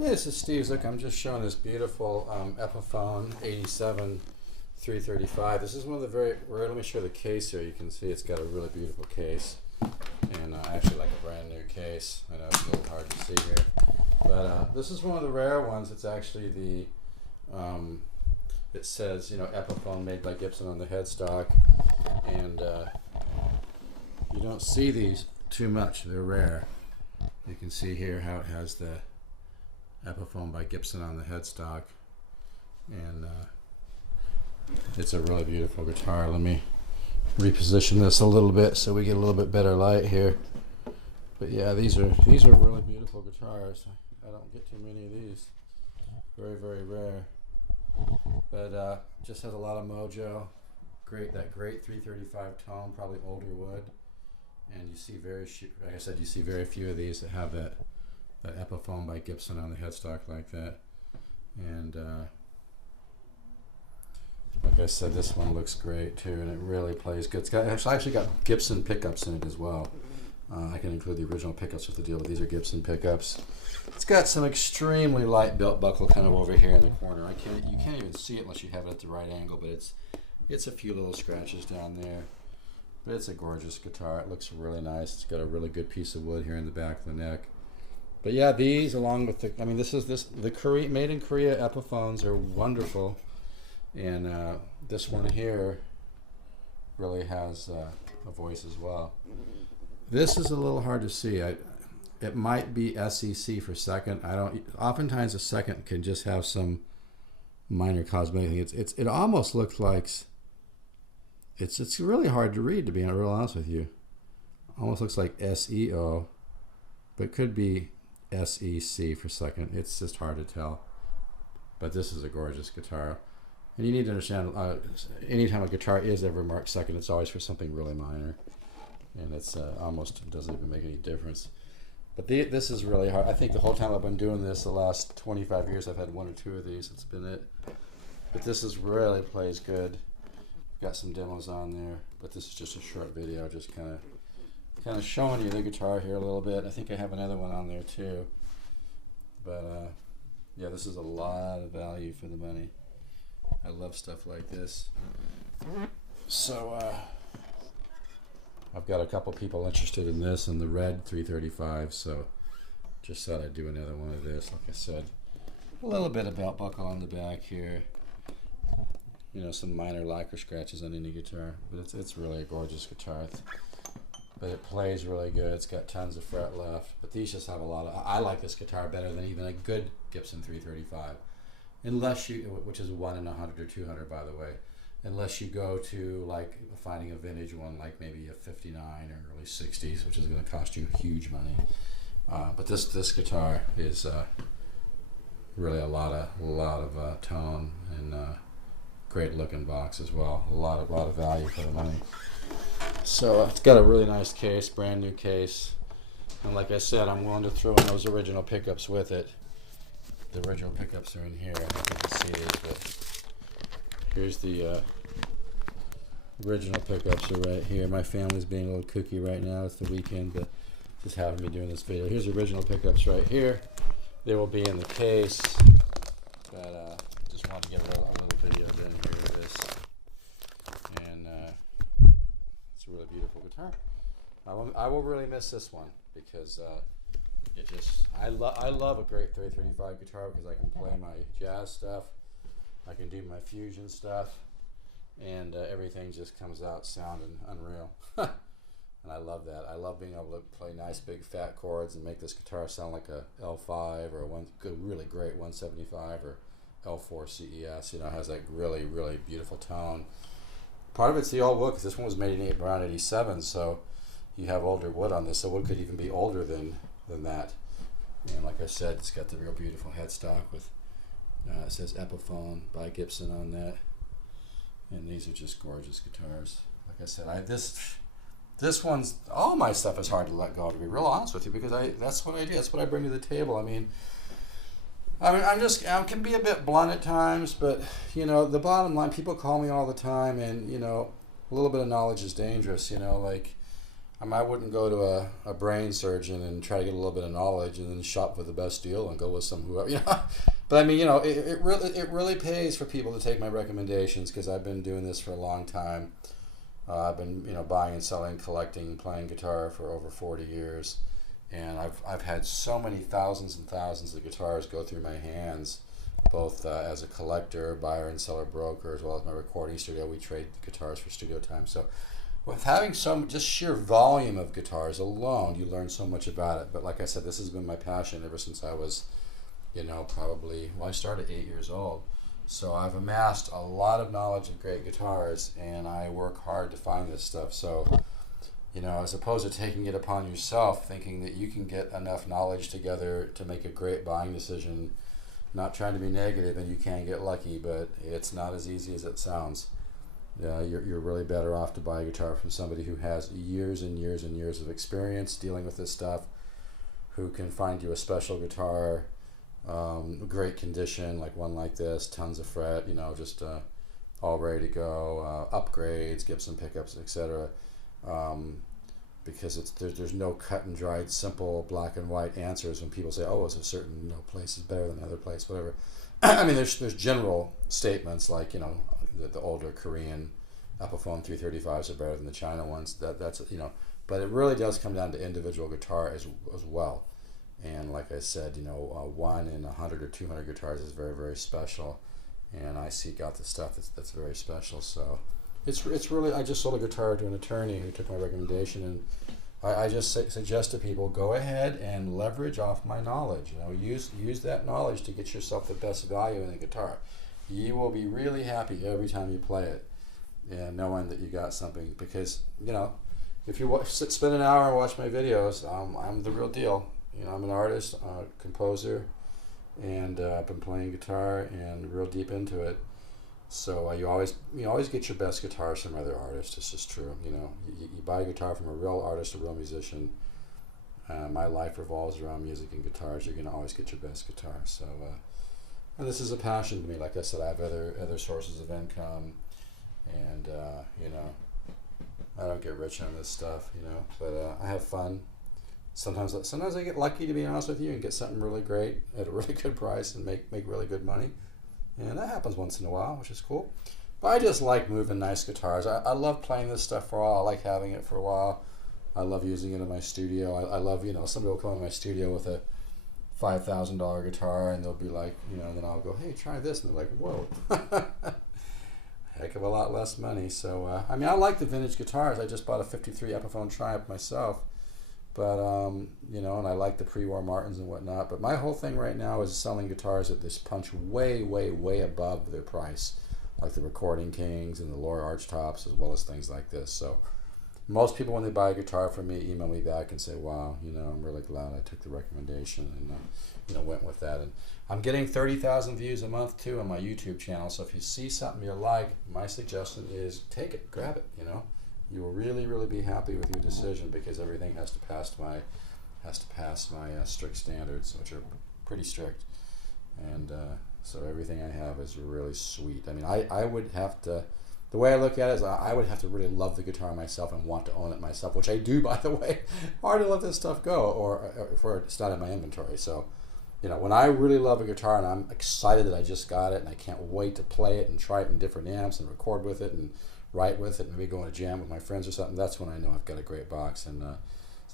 Hey, this is Steve. Look, I'm just showing this beautiful Epiphone 87 335. This is one of the very rare. Let me show the case here. You can see it's got a really beautiful case, and actually like a brand new case. I know it's a little hard to see here, but this is one of the rare ones. It's actually the it says, you know, Epiphone made by Gibson on the headstock, and you don't see these too much. They're rare. You can see here how it has the Epiphone by Gibson on the headstock, and it's a really beautiful guitar. Let me reposition this a little bit so we get a little bit better light here. But yeah, these are really beautiful guitars. I don't get too many of these. Very, very rare. But just has a lot of mojo. That great 335 tone, probably older wood. And you see like I said, you see very few of these that have that Epiphone by Gibson on the headstock like that. And like I said, this one looks great too, and it really plays good. It's actually got Gibson pickups in it as well. I can include the original pickups with the deal, but these are Gibson pickups. It's got some extremely light belt buckle kind of over here in the corner. You can't even see it unless you have it at the right angle, but it's a few little scratches down there. But it's a gorgeous guitar. It looks really nice. It's got a really good piece of wood here in the back of the neck. But yeah, these along with the, I mean, the made in Korea Epiphones are wonderful, and this one here really has a voice as well. This is a little hard to see. It might be SEC for second. Oftentimes a second can just have some minor cosmetic thing. It almost looks like, it's really hard to read, to be real honest with you. Almost looks like SEO, but it could be SEC for second. It's just hard to tell. But this is a gorgeous guitar. And you need to understand, anytime a guitar is ever marked second, it's always for something really minor. And it's almost doesn't even make any difference. But this is really hard. I think the whole time I've been doing this, the last 25 years, I've had one or two of these. It's been it. But this really plays good. Got some demos on there, but this is just a short video, just kind of showing you the guitar here a little bit. I think I have another one on there too. But yeah, this is a lot of value for the money. I love stuff like this. So I've got a couple people interested in this and the red 335, so just thought I'd do another one of this. Like I said, a little bit of belt buckle on the back here. You know, some minor lacquer scratches on any guitar, but it's really a gorgeous guitar. But it plays really good. It's got tons of fret left. But these just have a lot of. I like this guitar better than even a good Gibson 335, unless you, which is 1 in 100 or 200, by the way. Unless you go to like finding a vintage one, like maybe a 59 or early 60s, which is going to cost you huge money. But this guitar is really a lot of tone and. Great looking box as well. A lot of value for the money. So it's got a really nice case, brand new case. And like I said, I'm willing to throw in those original pickups with it. The original pickups are in here. I don't know if you can see these, but here's the original pickups are right here. My family's being a little kooky right now. It's the weekend, but just having me doing this video. Here's the original pickups right here. They will be in the case, but just wanted to get a little video done here of this, and it's a really beautiful guitar. I will really miss this one because I love a great 335 guitar because I can play my jazz stuff, I can do my fusion stuff, and everything just comes out sounding unreal. And I love that. I love being able to play nice big fat chords and make this guitar sound like a L5 or a really great 175 or L4 CES, you know, has that really, really beautiful tone. Part of it's the old wood, because this one was made in around 87, so you have older wood on this, so wood could even be older than that. And like I said, it's got the real beautiful headstock with, it says Epiphone by Gibson on that. And these are just gorgeous guitars. Like I said, this one's, all my stuff is hard to let go, to be real honest with you, because that's what I do, that's what I bring to the table. I mean, I can be a bit blunt at times, but, you know, the bottom line, people call me all the time, and, you know, a little bit of knowledge is dangerous, you know, like, I wouldn't go to a brain surgeon and try to get a little bit of knowledge and then shop for the best deal and go with some whoever, you know. But I mean, you know, it really pays for people to take my recommendations, because I've been doing this for a long time. I've been, you know, buying and selling, collecting, playing guitar for over 40 years, and I've had so many thousands and thousands of guitars go through my hands, both as a collector, buyer and seller broker, as well as my recording studio. We trade guitars for studio time. So with having some just sheer volume of guitars alone, you learn so much about it. But like I said, this has been my passion ever since I was, you know, probably, well, I started 8 years old. So I've amassed a lot of knowledge of great guitars, and I work hard to find this stuff. So, you know, as opposed to taking it upon yourself, thinking that you can get enough knowledge together to make a great buying decision, not trying to be negative, and you can get lucky, but it's not as easy as it sounds. You're really better off to buy a guitar from somebody who has years and years and years of experience dealing with this stuff, who can find you a special guitar, great condition, like one like this, tons of fret, you know, just all ready to go, upgrades, Gibson pickups, etc. Because there's no cut and dried, simple black and white answers when people say, oh, it's a certain, you know, place is better than another place, whatever. I mean, there's general statements like, you know, the older Korean Epiphone 335s are better than the China ones. That's, you know, but it really does come down to individual guitar as well. And like I said, you know, 1 in 100 or 200 guitars is very, very special, and I seek out the stuff that's very special. So it's really, I just sold a guitar to an attorney who took my recommendation, and I just suggest to people, go ahead and leverage off my knowledge. You know, use that knowledge to get yourself the best value in a guitar. You will be really happy every time you play it, and knowing that you got something. Because, you know, if you spend an hour and watch my videos, I'm the real deal. You know, I'm an artist, composer, and I've been playing guitar and real deep into it. So you always get your best guitars from other artists. This is true. You know, you buy a guitar from a real artist, a real musician. My life revolves around music and guitars. You're gonna always get your best guitar. So, and this is a passion to me. Like I said, I have other sources of income, and you know, I don't get rich on this stuff. You know, but I have fun. Sometimes I get lucky, to be honest with you, and get something really great at a really good price and make really good money. And that happens once in a while, which is cool. But I just like moving nice guitars. I love playing this stuff for a while. I like having it for a while. I love using it in my studio. I love, you know, somebody will come in my studio with a $5,000 guitar, and they'll be like, you know, and then I'll go, hey, try this. And they're like, whoa. Heck of a lot less money. So, I mean, I like the vintage guitars. I just bought a 53 Epiphone Triumph myself. But, you know, and I like the pre-war Martins and whatnot. But my whole thing right now is selling guitars that just punch way, way, way above their price, like the Recording Kings and the Lower Arch Tops, as well as things like this. So most people, when they buy a guitar from me, email me back and say, wow, you know, I'm really glad I took the recommendation and, you know, went with that. And I'm getting 30,000 views a month, too, on my YouTube channel. So if you see something you like, my suggestion is take it, grab it, you know. You will really, really be happy with your decision, because everything has to pass my strict standards, which are pretty strict. And so everything I have is really sweet. I mean, I would have to, the way I look at it is I would have to really love the guitar myself and want to own it myself, which I do, by the way, or to let this stuff go, or for it's not in my inventory. So, you know, when I really love a guitar and I'm excited that I just got it and I can't wait to play it and try it in different amps and record with it and write with it, maybe go on a jam with my friends or something, that's when I know I've got a great box. And so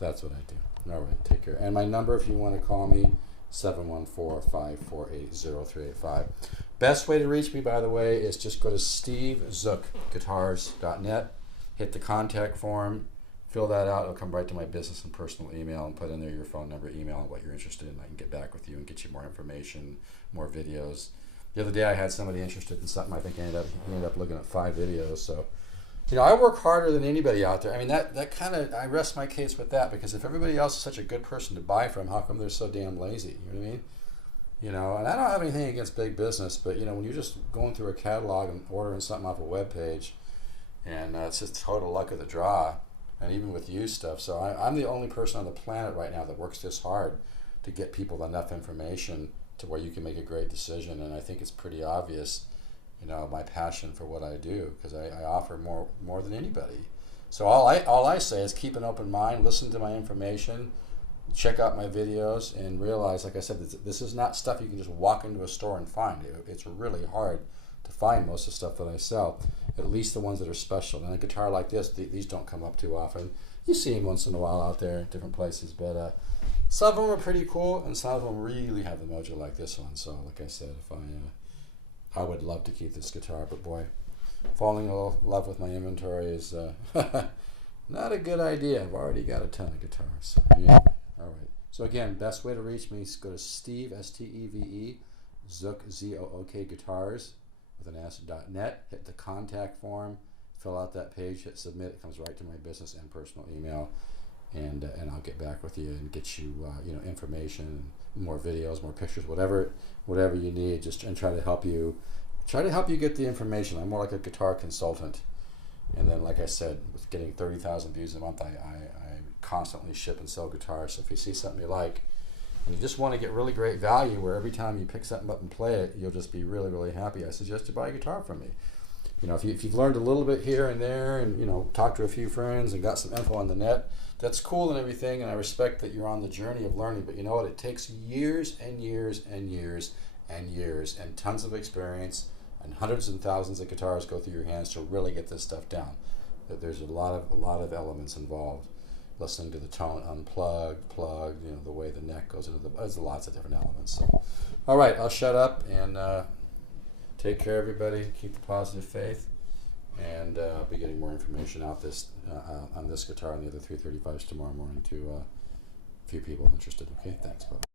that's what I do. All right, take care. And my number, if you want to call me, 714-548-0385. Best way to reach me, by the way, is just go to stevezookguitars.net, hit the contact form, fill that out. It'll come right to my business and personal email, and put in there your phone number, email, and what you're interested in. I can get back with you and get you more information, more videos. The other day I had somebody interested in something. I think he ended up looking at 5 videos. So, you know, I work harder than anybody out there. I mean, that kind of, I rest my case with that, because if everybody else is such a good person to buy from, how come they're so damn lazy? You know what I mean? You know, and I don't have anything against big business, but, you know, when you're just going through a catalog and ordering something off a web page, and it's just total luck of the draw, and even with used stuff. So I'm the only person on the planet right now that works this hard to get people enough information to where you can make a great decision. And I think it's pretty obvious, you know, my passion for what I do, because I offer more than anybody. So all I say is keep an open mind, listen to my information, check out my videos, and realize, like I said, this is not stuff you can just walk into a store and find. It's really hard to find most of the stuff that I sell, at least the ones that are special. And a guitar like this, these don't come up too often. You see them once in a while out there in different places, but some of them are pretty cool, and some of them really have the mojo like this one. So, like I said, if I would love to keep this guitar, but boy, falling in love with my inventory is not a good idea. I've already got a ton of guitars. So, yeah. All right. So again, best way to reach me is go to Steve, S-T-E-V-E, Zook, Z-O-O-K, guitars, with an S.net, hit the contact form, fill out that page, hit submit. It comes right to my business and personal email, and I'll get back with you and get you information, more videos, more pictures, whatever you need, and try to help you get the information. I'm more like a guitar consultant. And then, like I said, with getting 30,000 views a month, I constantly ship and sell guitars. So if you see something you like, and you just want to get really great value, where every time you pick something up and play it, you'll just be really, really happy, I suggest you buy a guitar from me. If you've learned a little bit here and there, and talked to a few friends and got some info on the net, that's cool and everything, and I respect that you're on the journey of learning. But you know what? It takes years and years and years and years and tons of experience, and hundreds and thousands of guitars go through your hands to really get this stuff down. There's a lot of elements involved. Listening to the tone unplugged, plugged, the way the neck goes into there's lots of different elements. So, all right, I'll shut up and take care, everybody. Keep the positive faith, and I'll be getting more information out on this guitar and the other 335s tomorrow morning to a few people interested. Okay, thanks, bye.